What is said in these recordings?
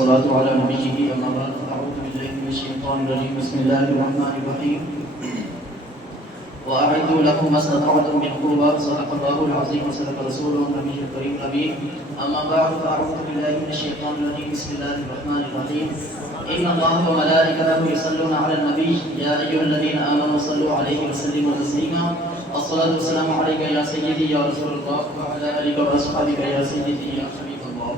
والصلاة على نبيه أما بعد أعوذ بالله من الشيطان الرجيم بسم الله الرحمن الرحيم وأعدوا لهم ما استطعتم من قوة صدق الله العظيم وصدق رسوله النبي الكريم الأمين أما بعد فأعوذ بالله من الشيطان الرجيم بسم الله الرحمن الرحيم إن الله وملائكته يصلون على النبي يا أيها الذين آمنوا صلوا عليه وسلموا تسليما الصلاة والسلام عليك يا سيدي يا رسول الله وعلى آلك وأصحابك يا سيدي يا حبيب الله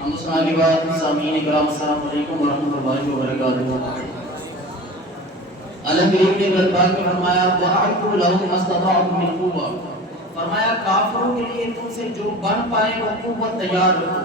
ہم اس کے بعد سامعین کرام السلام علیکم ورحمۃ اللہ وبرکاتہ۔ اللہ کریم نے قرآن پاک میں فرمایا وَأَعِدُّوا لَهُم مَّا اسْتَطَعْتُم مِّن قُوَّةٍ، فرمایا کافروں کے لیے تم سے جو بن پائے وہ قوت تیار رکھو۔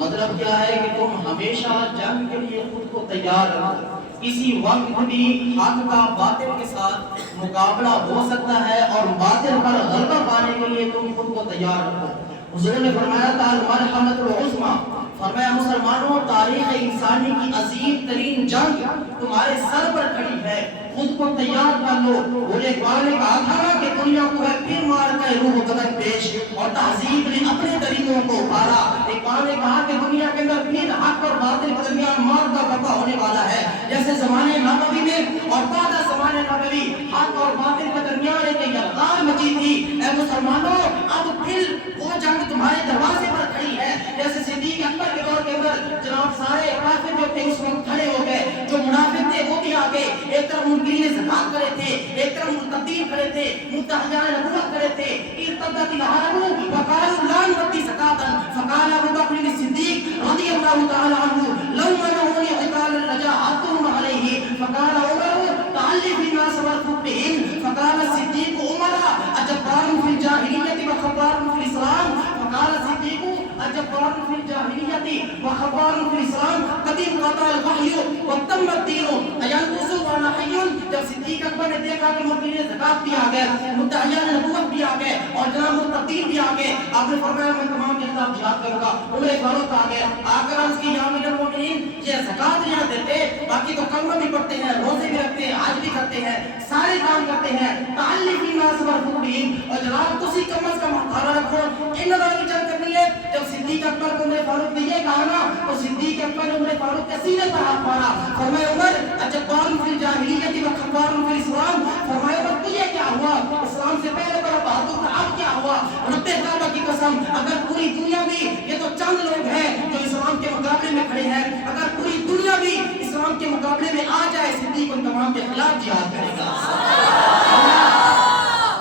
مطلب کیا ہے کہ تم ہمیشہ جنگ کے لیے خود کو تیار رکھو، کسی وقت بھی حق کا باطل کے ساتھ مقابلہ ہو سکتا ہے اور باطل پر غلبہ پانے کے لیے تم خود کو تیار رکھو۔ حضور نے فرمایا تھا المرحمۃ العظمیٰ، فرمایا مسلمانوں تاریخ انسانی کی عظیم ترین جنگ تمہارے سر پر کھڑی ہے، خود کو تیار کر لو۔ بولے اقبال نے کہا تھا کہ دنیا کو ہے پھر مار کا روح قدر پیش اور تہذیب نے اپنے طریقوں کو ابھارا۔ اقبال نے کہا کہ دنیا کے اندر پھر حق اور باطل کے درمیان مار کا برپا ہونے والا ہے، جیسے زمانے نبوی میں اور بعد زمانے نبوی حق اور باطل کے درمیان ایک یلغار مچی تھی۔ اے مسلمانوں اب پھر وہ جنگ تمہارے دروازے پر کھڑی ہے، جیسے صدیق اکبر کے دور کے اندر جناب سارے کافر جو تھے اس وقت کھڑے ہو گئے، جو منافق تھے وہ بھی آگے، ایک طرف منکرین زکات کھڑے تھے، ایک طرف مرتدین کھڑے تھے، مدعیان نبوت کھڑے تھے۔ ارتدت العرب وقالوا لا نؤتي زکاة فقال ابو بکر الصدیق رضی اللہ تعالی عنہ لو منعوني عقال لجاهدتهم عليه فقال عمر تعلم الناس وارفقهم فقال الصدیق عمر اجبار في الجاهلیة وخبار في الاسلام فقال الصدیق اجبار في الجاهلیة وخبار في الاسلام قد انقطع الوحی وتم الدین اينقص وانا حی۔ جب صدیق اکبر نے دیکھا کہ منکرین زکات بھی آ گئے، مدعیان نبوت بھی آ گئے اور جناب مرتدین بھی آ گئے، آپ نے فرمایا میں تمام کے خلاف جہاد کروں گا۔ عمر فاروق آ گیا، آ کر عرض کی یا امیر المومنین یہ زکات نہیں دیتے، باقی تو کلمہ بھی پڑھتے ہیں، روزے بھی رکھتے ہیں، حج بھی کرتے ہیں، سارے کام کرتے ہیں، تعلق الناس وارفقهم، اور جناب تسی کم از کم ہتھیار رکھو، ان لوگوں کی جنگ کرنی ہے۔ جب صدیق اکبر کو عمر فاروق نے یہ کہا نا تو صدیق اکبر نے عمر فاروق کے سینے پر ہاتھ مارا، فرمایا عمر اجبار فی الجاہلیۃ وخبار فی الاسلام، فرمایا عمر تجھے کیا ہوا؟ اسلام سے پہلے بڑا بہادر تھا، اب کیا ہوا؟ رب کعبہ کی قسم اگر پوری دنیا بھی، یہ تو چند لوگ ہیں جو اسلام کے مقابلے میں کھڑے ہیں، اگر پوری دنیا بھی اسلام کے مقابلے میں آ جائے صدیق ان تمام کے خلاف جہاد کرے گا۔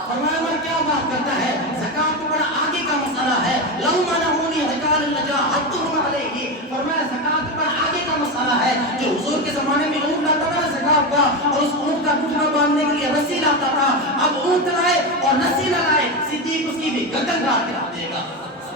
فرمایا عمر کیا بات کرتا ہے، زکات تو بڑا آگے کا مسئلہ ہے، لو منعوني عقال لجاهدتهم عليه، فرمایا زکات بڑا آگے کا مسئلہ ہے۔ جو حضور کے زمانے میں اونٹ لاتا تھا زکات کا اور اس اونٹ کا گھٹنا باندھنے کے لیے رسی لاتا تھا، اب اونٹ لائے اور رسی نہ لائے صدیق اس کی بھی گردن کاٹ کے رکھ دے گا۔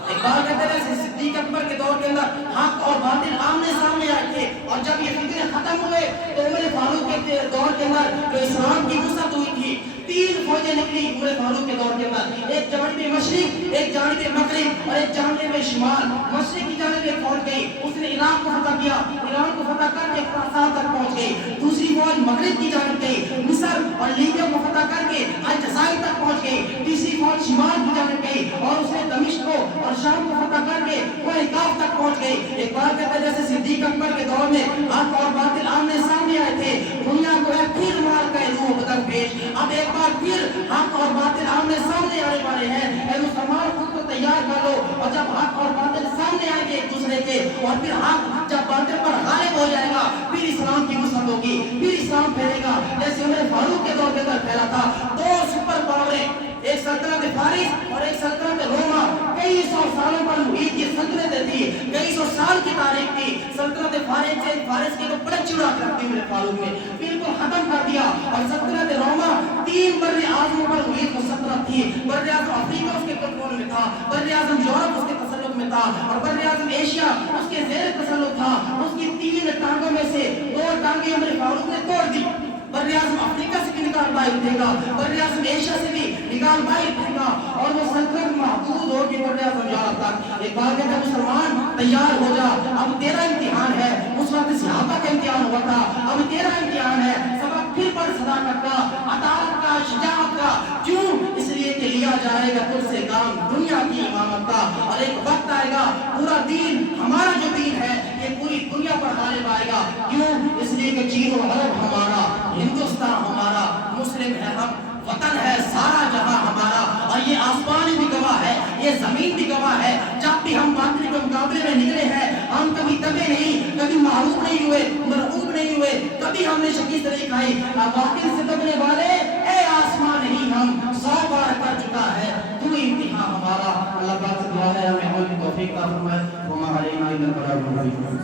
ایک بات کہتے ہیں صدیق اکبر کے دور کے اندر حق اور باطل آمنے سامنے آئے تھے، اور جب یہ فکریں ختم ہوئے تو عمر فاروق کے دور کے اندر جو اسلام کی وسعت ہوئی تھی، تین فوجیں نکلی عمر فاروق کے دور کے اندر، ایک جانب مشرق، ایک جانب مغرب اور ایک جانب شمال۔ مشرق کی جانب ایک فوج گئی، اس نے عراق کو فتح کیا، ایران کو فتح کر کے خراسان تک پہنچ گئی۔ دوسری فوج مغرب کی جانب گئی، مصر اور لیبیا کو فتح کر کے الجزائر تک پہنچ گئی۔ تیسری فوج شمال کی جانب گئی اور اس نے دمشق کو اور شام کو فتح کر کے کوہ کاف تک پہنچ گئی۔ ایک بات کہتے ہیں جیسے صدیق اکبر کے دور میں حق اور باطل آمنے سامنے آئے تھے، دنیا کو ہے پھر مار کا روح بدن پیش، اب ایک بار پھر حق اور باطل آمنے سامنے آنے والے ہیں۔ اے مسلمان خود کو تیار کر لو، اور جب حق اور باطل سامنے آئیں گے ایک دوسرے کے اور پھر حق جب باطل پر غالب ہو جائے گا پھر اسلام کی وسعت ہوگی، پھر اسلام پھیلے گا جیسے عمر فاروق کے دور کے اندر پھیلا تھا۔ دو سپر پاوریں، ایک سلطنت فارس اور ایک سلطنت روما، کئی سو سالوں پر محیط کی سلطنتیں تھی، کئی سو سال کی تاریخ تھی۔ سلطنت فارس کی تو بڑا چڑا کرتی عمر فاروق نے بالکل ختم کر دیا، اور سلطنت روما تین بر اعظموں پر محیط کو سلطنت تھی، بر اعظم افریقہ اس کے کنٹرول میں تھا، بر اعظم یورپ اس کے تسلط میں تھا، اور بر اعظم ایشیا اس کے زیر تسلط تھا۔ اس کی تین ٹانگوں میں سے دو ٹانگیں عمر فاروق نے توڑ دی۔ بر اعظم افریقہ سے بھی نکال باہر اٹھے گا، بر اعظم ایشیا سے بھی نکال باہر اٹھے گا، اور وہ سلطنت محدود ہوگی بر اعظم یورپ تک۔ ایک بار کہتا ہے مسلمان تیار ہو جا، اب تیرا امتحان ہے، اس وقت صحابہ کا امتحان ہوا تھا، اب تیرا امتحان ہے، سبق پھر پڑھ صداقت کا، عدالت کا، شجاعت کا، کیوں؟ اس لیے کہ لیا جائے گا تجھ سے کام دنیا کی امامت کا، اور ایک وقت آئے گا پورا دین، ہمارا جو دین ہے یہ پوری یہ کہ چین و عرب ہمارا، ہندوستان ہمارا، مسلم ہے ہم، وطن ہے سارا جہاں ہمارا، اور یہ آسمان بھی گواہ ہے، یہ زمین بھی گواہ ہے، جب بھی ہم باطل کے مقابلے میں نکلے ہیں ہم کبھی دبے نہیں، کبھی مغلوب نہیں ہوئے، مرعوب نہیں ہوئے، کبھی ہم نے شکست نہیں کھائی۔ باطل سے دبنے والے اے آسمان ہی ہم 100 بار کر چکا ہے تو امتحان ہمارا۔ اللہ پاک سے دعا ہے ہمیں عمل کی توفیق عطا فرمائے۔ وما علینا الا البلاغ المبین۔